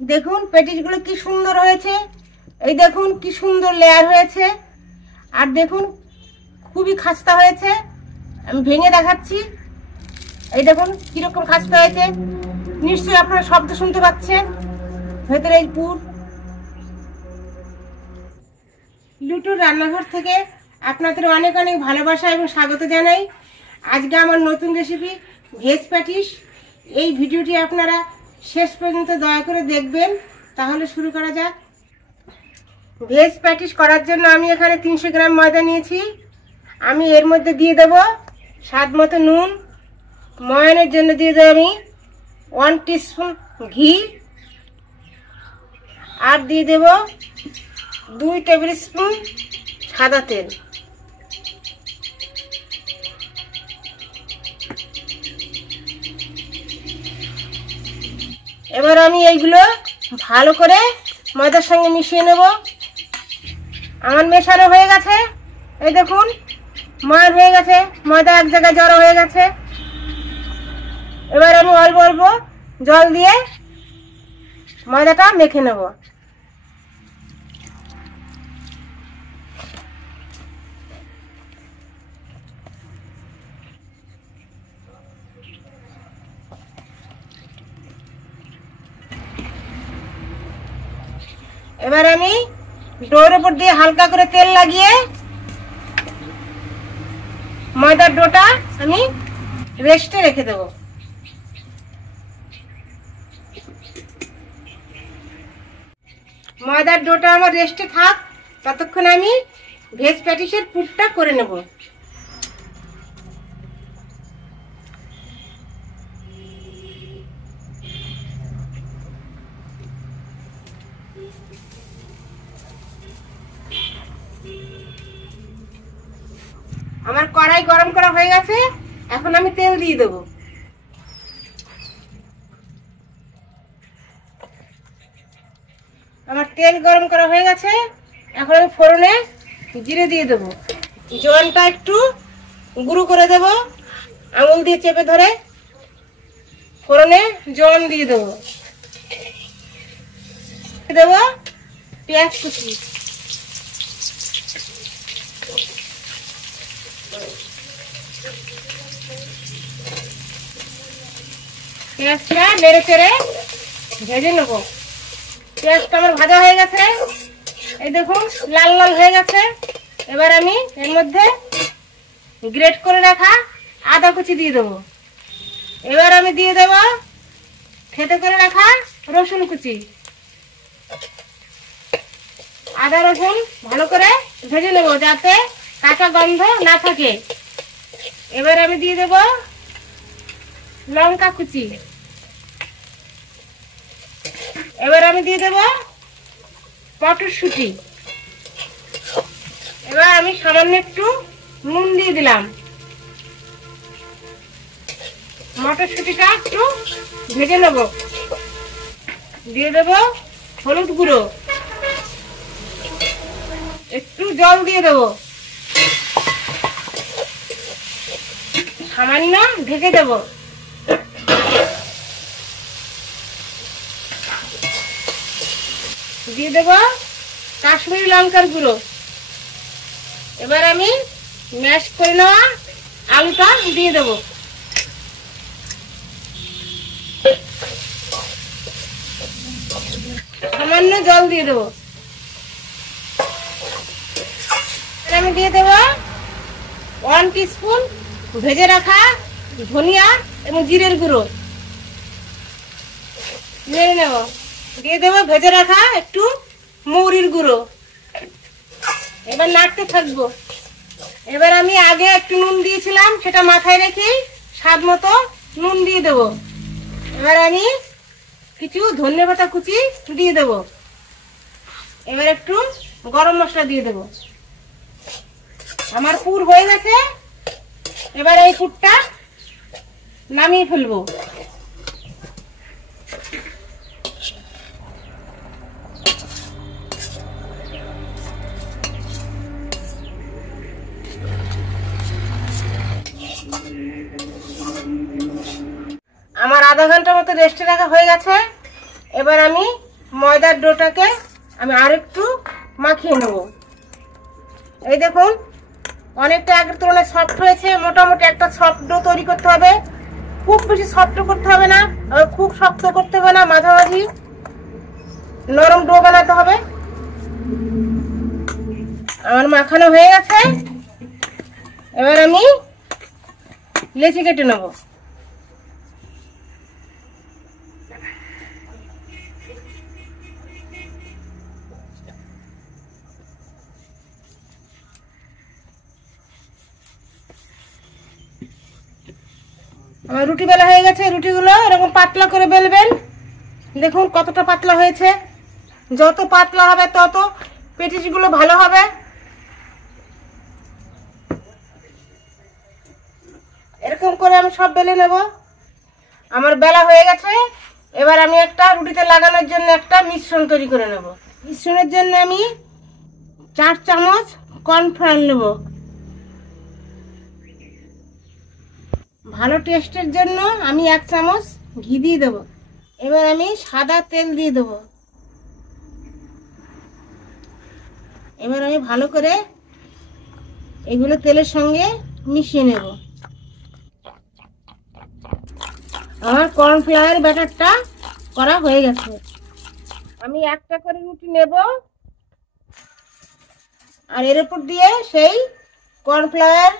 দেখুন পেটিসগুলো কি সুন্দর হয়েছে, এই দেখুন কি সুন্দর লেয়ার হয়েছে, আর দেখুন খুবই খাস্তা হয়েছে। আমি ভেঙে দেখাচ্ছি, এই দেখুন কিরকম খাস্তা হয়েছে। নিশ্চয়ই আপনারা শব্দ শুনতে পাচ্ছেন, ভেতরে এই পুর। লুটুর রান্নাঘর থেকে আপনাদের অনেক অনেক ভালোবাসা এবং স্বাগত জানাই। আজকে আমার নতুন রেসিপি ভেজ প্যাটিস। এই ভিডিওটি আপনারা শেষ পর্যন্ত দয়া করে দেখবেন। তাহলে শুরু করা যাক। ভেজ প্যাটিস করার জন্য আমি এখানে 300 গ্রাম ময়দা নিয়েছি। আমি এর মধ্যে দিয়ে দেব স্বাদ মতো নুন। ময়ানের জন্য দিয়ে দেব আমি 1 টিস্পুন ঘি, আর দিয়ে দেব 2 টেবিল স্পুন সাদা তেল। এবার আমি এইগুলো ভালো করে ময়দার সঙ্গে মিশিয়ে নেব। আমার মেশানো হয়ে গেছে, এই দেখুন ময়ান হয়ে গেছে, ময়দা এক জায়গায় জড়ো হয়ে গেছে। এবার আমি অল্প অল্প জল দিয়ে ময়দাটা মেখে নেব। এবার আমি ডোর উপর দিয়ে হালকা করে তেল লাগিয়ে ময়দার ডোটা আমি রেস্টে রেখে দেব। ময়দার ডোটা আমার রেস্টে থাক, ততক্ষণ আমি ভেজ প্যাটিসের পুরটা করে নেব। আমার কড়াই গরম করা হয়ে গেছে, এখন আমি তেল দিয়ে দেব। আমার তেল গরম করা হয়ে গেছে, এখন আমি ফোড়নে জিরে দিয়ে দেব। জোয়ানটা একটু গুঁড়ো করে দেব, আঙুল দিয়ে চেপে ধরে ফোড়নে জোয়ান দিয়ে দেব। দেব পেঁয়াজ কুচি, পেঁয়াজটা নেড়ে চেড়ে ভেজে নেব। পেঁয়াজটা আমার ভাজা হয়ে গেছে, এই দেখুন লাল লাল হয়ে গেছে। এবার আমি এর মধ্যে গ্রেট করে রাখা আদা কুচি দিয়ে দেবো। এবার আমি দিয়ে দেব থেতো করে রাখা রসুন কুচি। আদা রসুন ভালো করে ভেজে নেব যাতে কাঁচা গন্ধ না থাকে। এবার আমি দিয়ে দেব লঙ্কা কুচি। এবার আমি দিয়ে দেব মটরশুঁটি। এবার আমি সামান্য একটু নুন দিয়ে দিলাম। মটরশুঁটিটা একটু ভেজে নেব। দিয়ে দেব হলুদ গুঁড়ো, একটু জল দিয়ে দেব, সামান্য ঢেকে দেব। দিয়ে দেব কাশ্মীরি লঙ্কার গুঁড়ো। এবার আমি ম্যাশ করে নেওয়া আলুটা দিয়ে দেব। সামান্য জল দিয়ে দেব। আমি দিয়ে দেব 1 টিস্পুন ভেজে রাখা ধনিয়া এবং জিরের গুঁড়ো। নেড়ে নেব। দিয়ে দেব ভেজে রাখা একটু মৌরির গুঁড়ো। এবার নাড়তে থাকবো। এবার আমি আগে একটু নুন দিয়েছিলাম, সেটা মাথায় রেখে স্বাদ মতো নুন দিয়ে দেব। এবার আমি কিছু ধনেপাতা কুচি দিয়ে দেব। এবার একটু গরম মশলা দিয়ে দেব। আমার পুর হয়ে গেছে, এবার এই পুরটা নামিয়ে ফেলবো। আমার আধা ঘন্টা মতো রেস্টে রাখা হয়ে গেছে। এবার আমি ময়দার ডোটাকে আমি আরেকটু মাখিয়ে নেব। এই দেখুন অনেকটা আগের তুলনায় সফট হয়েছে। মোটামুটি একটা সফট ডো তৈরি করতে হবে। খুব বেশি সফট করতে হবে না, আবার খুব শক্ত করতে হবে না, মাঝামাঝি নরম ডো বানাতে হবে। আমার মাখানো হয়ে গেছে। এবার আমি লেচি কেটে নেব। আমার রুটি বেলা হয়ে গেছে। রুটিগুলো এরকম পাতলা করে বেলবেন। দেখুন কতটা পাতলা হয়েছে। যত পাতলা হবে তত পেটিসগুলো ভালো হবে। এরকম করে আমি সব বেলে নেব। আমার বেলা হয়ে গেছে। এবার আমি একটা রুটিতে লাগানোর জন্য একটা মিশ্রণ তৈরি করে নেব। মিশ্রণের জন্য আমি 4 চামচ কর্নফ্লাওয়ার নেব। ভালো টেস্টের জন্য আমি 1 চামচ ঘি দিয়ে দেবো। এবার আমি সাদা তেল দিয়ে দেবো। এবার আমি ভালো করে এগুলো তেলের সঙ্গে মিশিয়ে নেব। আমার কর্নফ্লাওয়ার ব্যাটারটা করা হয়ে গেছে। আমি একটা করে রুটি নেব আর এর উপর দিয়ে সেই কর্নফ্লাওয়ার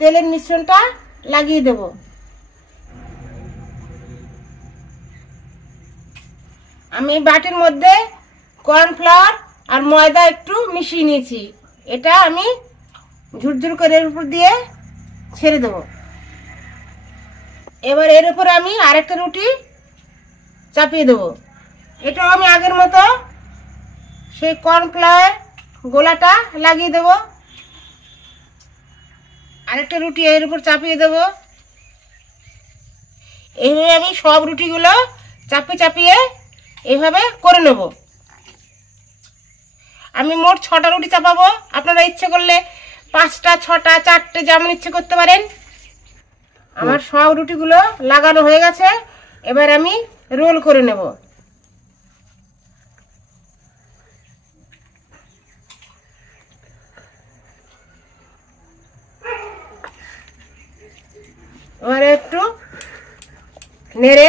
তেলের মিশ্রণটা লাগিয়ে দেব। আমি বাটির মধ্যে কর্নফ্লাওয়ার আর ময়দা একটু মিশিয়ে নিয়েছি। এটা আমি ঝুরঝুর করে এর উপর দিয়ে ছেড়ে দেব। এবার এর উপরে আমি আরেকটা রুটি চাপিয়ে দেব। এটাও আমি আগের মতো সেই কর্নফ্লাওয়ার গোলাটা লাগিয়ে দেব। আরেকটা রুটি এর উপর চাপিয়ে দেব। এইভাবে আমি সব রুটিগুলো চাপিয়ে চাপিয়ে এইভাবে করে নেব। আমি মোট 6টা রুটি চাপাবো। আপনারা ইচ্ছে করলে 5টা, 6টা, 4টে যেমন ইচ্ছে করতে পারেন। আমার সব রুটিগুলো লাগানো হয়ে গেছে। এবার আমি রোল করে নেব। এবারে একটু নেড়ে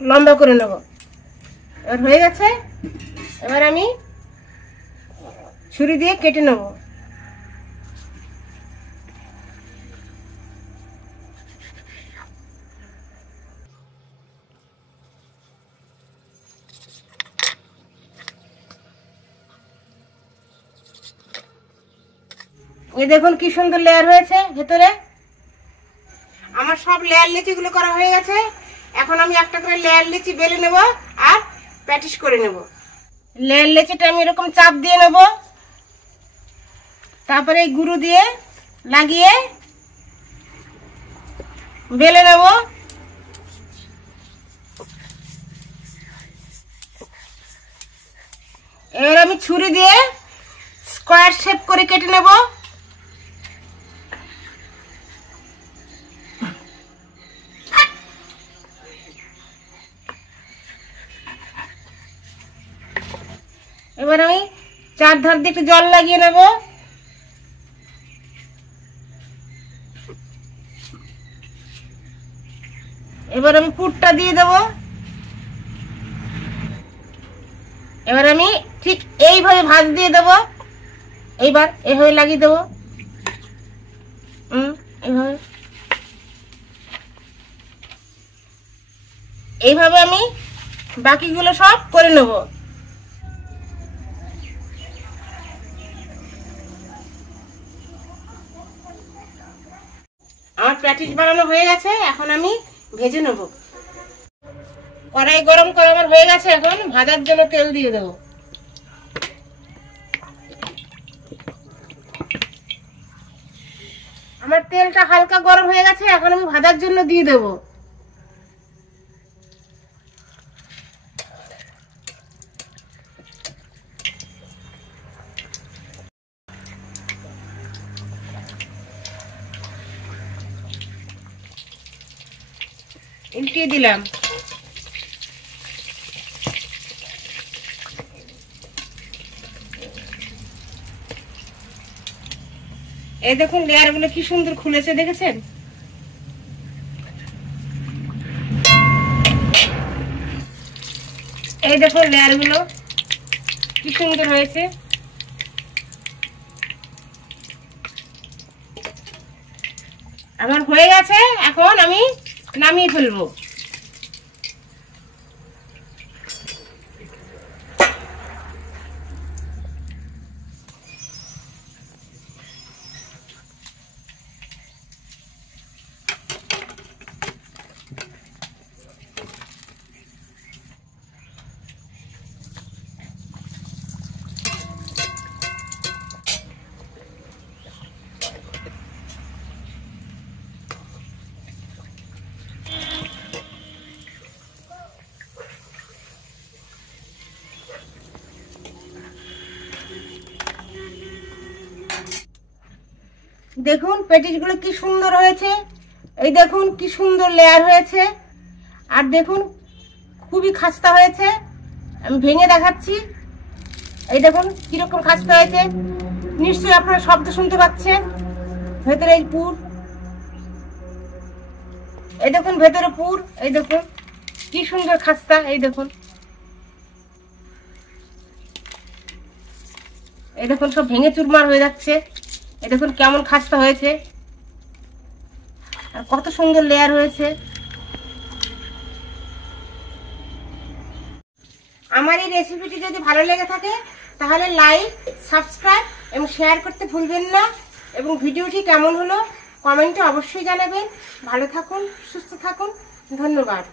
লম্বা করে নেব। এবার হয়ে গেছে। এবার আমি ছুরি দিয়ে কেটে নেব। এই দেখুন কি সুন্দর লেয়ার হয়েছে ভেতরে। আমার সব লেয়ার লিচিগুলো করা হয়ে গেছে। এখন আমি একটা করে লেয়ার লিচি বেলে নেব আর প্যাটিস করে নেব। লেয়ার লিচিটা আমি এরকম চাপ দিয়ে নেব। তারপরে এই গুঁড়ো দিয়ে লাগিয়ে বেলে নেব। এবার আমি ছুরি দিয়ে স্কোয়ার শেপ করে কেটে নেব। এবার আমি চারধার দিয়ে একটু জল লাগিয়ে নেব। এবার আমি পুরটা দিয়ে দেব। এবার আমি ঠিক এইভাবে ভাঁজ দিয়ে দেব। এইবার এইভাবে লাগিয়ে দেব। এইভাবে এইভাবে আমি বাকিগুলো সব করে নেব। আমার প্যাটিস বানানো হয়ে গেছে। এখন আমি ভেজে নেব। কড়াই গরম করে আমার হয়ে গেছে। এখন ভাজার জন্য তেল দিয়ে দেব। আমার তেলটা হালকা গরম হয়ে গেছে। এখন আমি ভাজার জন্য দিয়ে দেব। উল্টিয়ে দিলাম। এই দেখুন লেয়ারগুলো কি সুন্দর খুলেছে, দেখেছেন? এই দেখুন লেয়ারগুলো কি সুন্দর হয়েছে। আমার হয়ে গেছে, এখন আমি নামিয়ে ফেলবো। দেখুন পেটিসগুলো কি সুন্দর হয়েছে, এই দেখুন কি সুন্দর লেয়ার হয়েছে, আর দেখুন খুবই খাস্তা হয়েছে। আমি ভেঙে দেখাচ্ছি, এই দেখুন কিরকম খাস্তা হয়েছে। নিশ্চয়ই আপনারা শব্দ শুনতে পাচ্ছেন। ভেতরে এই পুর, এই দেখুন ভেতরে পুর, এই দেখুন কি সুন্দর খাস্তা, এই দেখুন, এই দেখুন সব ভেঙে চুরমার হয়ে যাচ্ছে। এই দেখুন কেমন খাস্তা হয়েছে, আর কত সুন্দর লেয়ার হয়েছে। আমার এই রেসিপিটি যদি ভালো লেগে থাকে তাহলে লাইক, সাবস্ক্রাইব এবং শেয়ার করতে ভুলবেন না। এবং ভিডিওটি কেমন হলো কমেন্টে অবশ্যই জানাবেন। ভালো থাকুন, সুস্থ থাকুন, ধন্যবাদ।